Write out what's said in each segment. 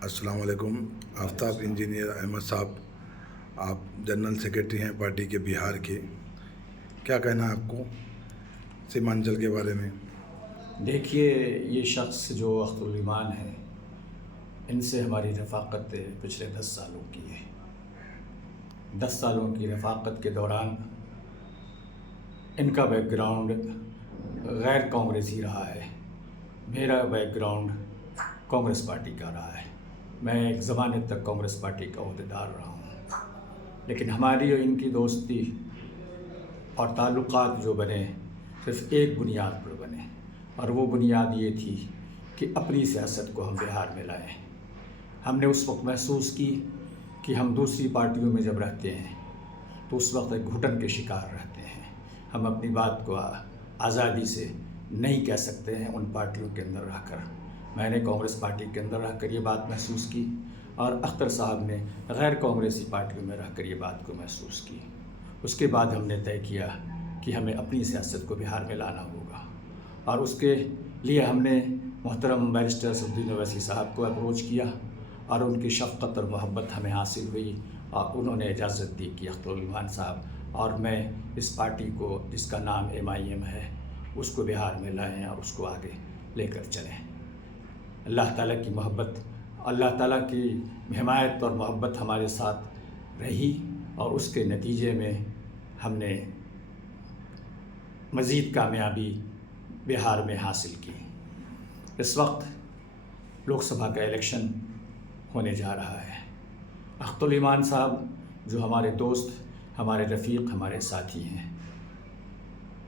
السلام علیکم۔ آفتاب انجینئر احمد صاحب، آپ جنرل سیکریٹری ہیں پارٹی کے بہار کے، کیا کہنا ہے آپ کو سیمانچل کے بارے میں؟ دیکھیے، یہ شخص جو اختر الایمان ہے، ان سے ہماری رفاقت پچھلے 10 سالوں کی ہے۔ 10 سالوں کی رفاقت کے دوران ان کا بیک گراؤنڈ غیر کانگریسی رہا ہے، میرا بیک گراؤنڈ کانگریس پارٹی کا رہا ہے۔ میں ایک زمانے تک کانگریس پارٹی کا عہدیدار رہا ہوں، لیکن ہماری اور ان کی دوستی اور تعلقات جو بنے صرف ایک بنیاد پر بنے، اور وہ بنیاد یہ تھی کہ اپنی سیاست کو ہم بہار میں لائیں۔ ہم نے اس وقت محسوس کی کہ ہم دوسری پارٹیوں میں جب رہتے ہیں تو اس وقت ایک گھٹن کے شکار رہتے ہیں، ہم اپنی بات کو آزادی سے نہیں کہہ سکتے ہیں ان پارٹیوں کے اندر رہ کر۔ میں نے کانگریس پارٹی کے اندر رہ کر یہ بات محسوس کی، اور اختر صاحب نے غیر کانگریسی پارٹیوں میں رہ کر یہ بات کو محسوس کی۔ اس کے بعد ہم نے طے کیا کہ ہمیں اپنی سیاست کو بہار میں لانا ہوگا، اور اس کے لیے ہم نے محترم بیرسٹر اسدالدین اویسی صاحب کو اپروچ کیا، اور ان کی شفقت اور محبت ہمیں حاصل ہوئی، اور انہوں نے اجازت دی کہ اختر الایمان صاحب اور میں اس پارٹی کو، جس کا نام MIM ہے، اس کو بہار میں لائیں اور اس کو آگے لے کر چلیں۔ اللہ تعالیٰ کی محبت، اللہ تعالیٰ کی حمایت اور محبت ہمارے ساتھ رہی، اور اس کے نتیجے میں ہم نے مزید کامیابی بہار میں حاصل کی۔ اس وقت لوک سبھا کا الیکشن ہونے جا رہا ہے۔ اختر الایمان صاحب جو ہمارے دوست، ہمارے رفیق، ہمارے ساتھی ہیں،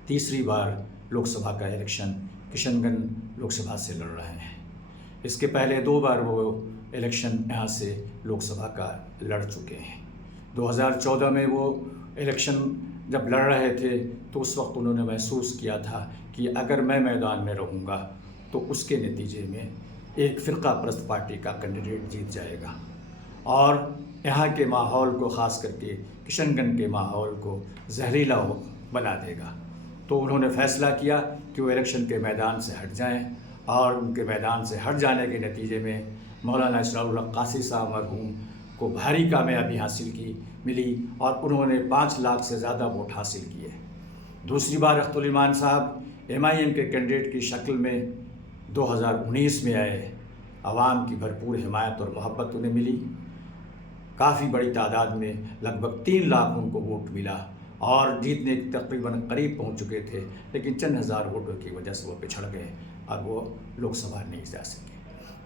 تیسری بار لوک سبھا کا الیکشن کشن گنج لوک سبھا سے لڑ رہے ہیں۔ اس کے پہلے 2 بار وہ الیکشن یہاں سے لوک سبھا کا لڑ چکے ہیں۔ 2014 میں وہ الیکشن جب لڑ رہے تھے تو اس وقت انہوں نے محسوس کیا تھا کہ اگر میں میدان میں رہوں گا تو اس کے نتیجے میں ایک فرقہ پرست پارٹی کا کینڈیڈیٹ جیت جائے گا، اور یہاں کے ماحول کو، خاص کر کے کشن گنج کے ماحول کو زہریلا بنا دے گا۔ تو انہوں نے فیصلہ کیا کہ وہ الیکشن کے میدان سے ہٹ جائیں، اور ان کے میدان سے ہٹ جانے کے نتیجے میں مولانا اسرار الحق قاصی صاحب مرحوم کو بھاری کامیابی حاصل ملی، اور انہوں نے 5 لاکھ سے زیادہ ووٹ حاصل کیے۔ دوسری بار اختر الایمان صاحب MIM کے کینڈیڈیٹ کی شکل میں 2019 میں آئے، عوام کی بھرپور حمایت اور محبت انہیں ملی، کافی بڑی تعداد میں، لگ بھگ 3 لاکھ ان کو ووٹ ملا، اور جیتنے کے تقریباً قریب پہنچ چکے تھے، لیکن چند ہزار ووٹوں کی وجہ سے وہ پچھڑ گئے اور وہ لوک سبھا نہیں جا سکے۔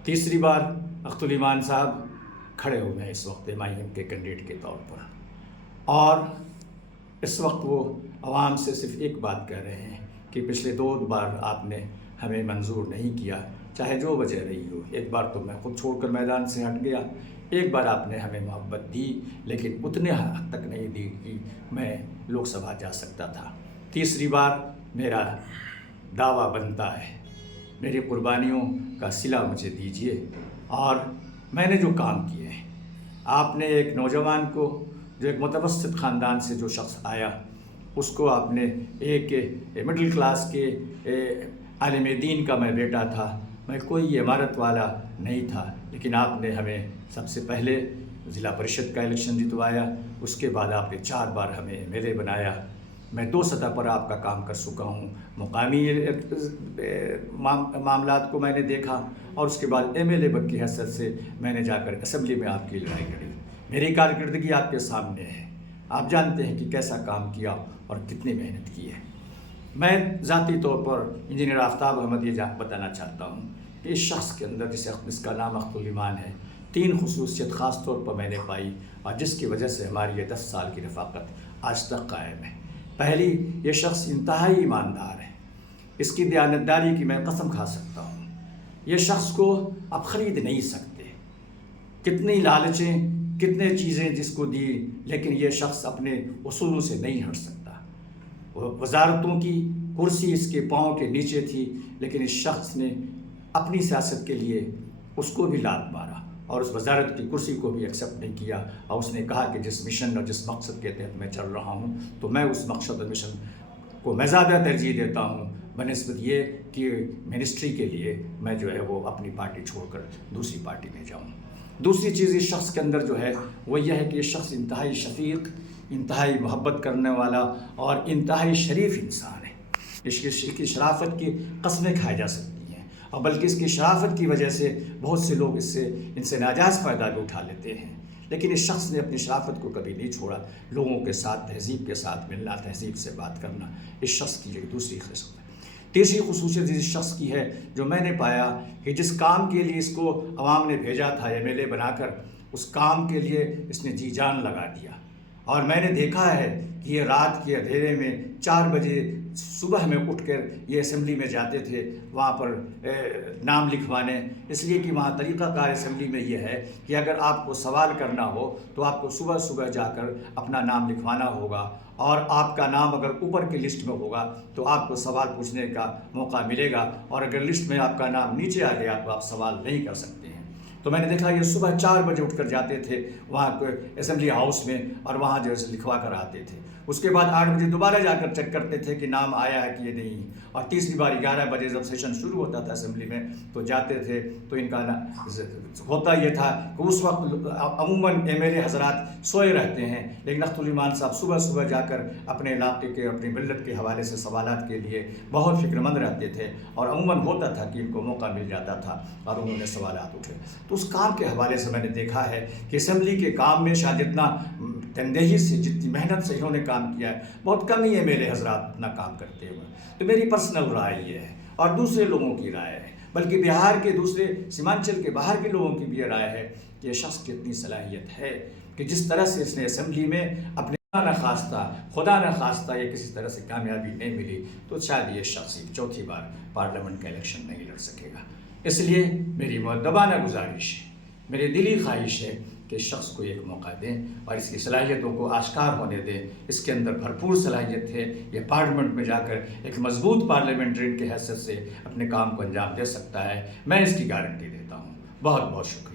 تیسری بار اختر الایمان صاحب کھڑے ہوئے ہیں اس وقت MIM کے کینڈیڈیٹ کے طور پر، اور اس وقت وہ عوام سے صرف ایک بات کہہ رہے ہیں کہ پچھلے 2 بار آپ نے ہمیں منظور نہیں کیا، چاہے جو وجہ رہی ہو۔ ایک بار تو میں خود چھوڑ کر میدان سے ہٹ گیا، ایک بار آپ نے ہمیں محبت دی، لیکن اتنے حد تک نہیں دی کہ میں لوک سبھا جا سکتا تھا۔ تیسری بار میرا دعویٰ بنتا ہے، میری قربانیوں کا صلہ مجھے دیجیے، اور میں نے جو کام کیے ہیں، آپ نے ایک نوجوان کو، جو ایک متوسط خاندان سے جو شخص آیا، اس کو آپ نے ایک مڈل کلاس کے عالم دین کا میں بیٹا تھا، میں کوئی عمارت والا نہیں تھا، لیکن آپ نے ہمیں سب سے پہلے ضلع پریشد کا الیکشن جتوایا، اس کے بعد آپ نے 4 بار ہمیں MLA بنایا۔ میں 2 سطح پر آپ کا کام کر چکا ہوں، مقامی معاملات کو میں نے دیکھا، اور اس کے بعد MLA کی حیثیت سے میں نے جا کر اسمبلی میں آپ کی لڑائی لڑی۔ میری کارکردگی آپ کے سامنے ہے، آپ جانتے ہیں کہ کیسا کام کیا اور کتنی محنت کی ہے۔ میں ذاتی طور پر انجینئر آفتاب احمد یہ بتانا چاہتا ہوں کہ اس شخص کے اندر، جس کا نام اختر الایمان ہے، 3 خصوصیت خاص طور پر میں نے پائی، اور جس کی وجہ سے ہماری یہ 10 سال کی رفاقت آج تک قائم ہے۔ پہلی، یہ شخص انتہائی ایماندار ہے، اس کی دیانتداری کی میں قسم کھا سکتا ہوں۔ یہ شخص کو آپ خرید نہیں سکتے، کتنی لالچیں، کتنے چیزیں جس کو دی، لیکن یہ شخص اپنے اصولوں سے نہیں ہٹ سکتا۔ وزارتوں کی کرسی اس کے پاؤں کے نیچے تھی، لیکن اس شخص نے اپنی سیاست کے لیے اس کو بھی لات مارا، اور اس وزارت کی کرسی کو بھی ایکسیپٹ نہیں کیا، اور اس نے کہا کہ جس مشن اور جس مقصد کے تحت میں چل رہا ہوں، تو میں اس مقصد اور مشن کو میں زیادہ ترجیح دیتا ہوں، بنسبت یہ کہ منسٹری کے لیے میں جو ہے وہ اپنی پارٹی چھوڑ کر دوسری پارٹی میں جاؤں۔ دوسری چیز اس شخص کے اندر جو ہے وہ یہ ہے کہ یہ شخص انتہائی شفیق، انتہائی محبت کرنے والا اور انتہائی شریف انسان ہے۔ اس کی شرافت کی قسمیں کھائی جا سکتی ہیں، اور بلکہ اس کی شرافت کی وجہ سے بہت سے لوگ ان سے ناجائز فائدہ بھی اٹھا لیتے ہیں، لیکن اس شخص نے اپنی شرافت کو کبھی نہیں چھوڑا۔ لوگوں کے ساتھ تہذیب کے ساتھ ملنا، تہذیب سے بات کرنا اس شخص کی ایک دوسری خصلت ہے۔ تیسری خصوصیت اس شخص کی ہے جو میں نے پایا کہ جس کام کے لیے اس کو عوام نے بھیجا تھا MLA بنا کر، اس کام کے لیے اس نے جی جان لگا دیا۔ اور میں نے دیکھا ہے کہ یہ رات کے اندھیرے میں 4 بجے صبح میں اٹھ کر یہ اسمبلی میں جاتے تھے وہاں پر نام لکھوانے، اس لیے کہ وہاں طریقہ کار اسمبلی میں یہ ہے کہ اگر آپ کو سوال کرنا ہو تو آپ کو صبح صبح جا کر اپنا نام لکھوانا ہوگا، اور آپ کا نام اگر اوپر کی لسٹ میں ہوگا تو آپ کو سوال پوچھنے کا موقع ملے گا، اور اگر لسٹ میں آپ کا نام نیچے آ گیا تو آپ سوال نہیں کر سکتے ہیں۔ تو میں نے دیکھا یہ صبح 4 بجے اٹھ کر جاتے تھے وہاں اسمبلی ہاؤس میں، اور وہاں جو ہے لکھوا کر آتے تھے۔ اس کے بعد 8 بجے دوبارہ جا کر چیک کرتے تھے کہ نام آیا ہے کہ یہ نہیں، اور تیسری بار 11 بجے جب سیشن شروع ہوتا تھا اسمبلی میں تو جاتے تھے تو ان کا ہوتا یہ تھا کہ اس وقت عموماً MLA حضرات سوئے رہتے ہیں، لیکن اختر الایمان صاحب صبح صبح جا کر اپنے علاقے کے، اپنی ملت کے حوالے سے سوالات کے لیے بہت فکر مند رہتے تھے، اور عموماً ہوتا تھا کہ ان کو موقع مل جاتا تھا اور انہوں نے سوالات اٹھے۔ تو اس کام کے حوالے سے میں نے دیکھا ہے کہ اسمبلی کے کام میں شاید جتنا تندہی سے، جتنی محنت سے انہوں نے کام کیا ہے، بہت کم ہی MLA حضرات اپنا کام کرتے ہوئے۔ تو میری پرسنل رائے یہ ہے، اور دوسرے لوگوں کی رائے ہے، بلکہ بہار کے دوسرے سیمانچل کے باہر کے لوگوں کی بھی یہ رائے ہے کہ یہ شخص کی اتنی صلاحیت ہے کہ جس طرح سے اس نے اسمبلی میں اپنے خدا نہ خواستہ یہ کسی طرح سے کامیابی نہیں ملی تو شاید یہ شخص 4تھی بار پارلیمنٹ کا الیکشن نہیں لڑ سکے گا۔ اس لیے میری مؤدبانہ گزارش ہے، میری دلی خواہش ہے کہ اس شخص کو ایک موقع دیں اور اس کی صلاحیتوں کو آشکار ہونے دیں۔ اس کے اندر بھرپور صلاحیت ہے، یہ پارلیمنٹ میں جا کر ایک مضبوط پارلیمنٹرین کی حیثیت سے اپنے کام کو انجام دے سکتا ہے، میں اس کی گارنٹی دیتا ہوں۔ بہت بہت شکریہ۔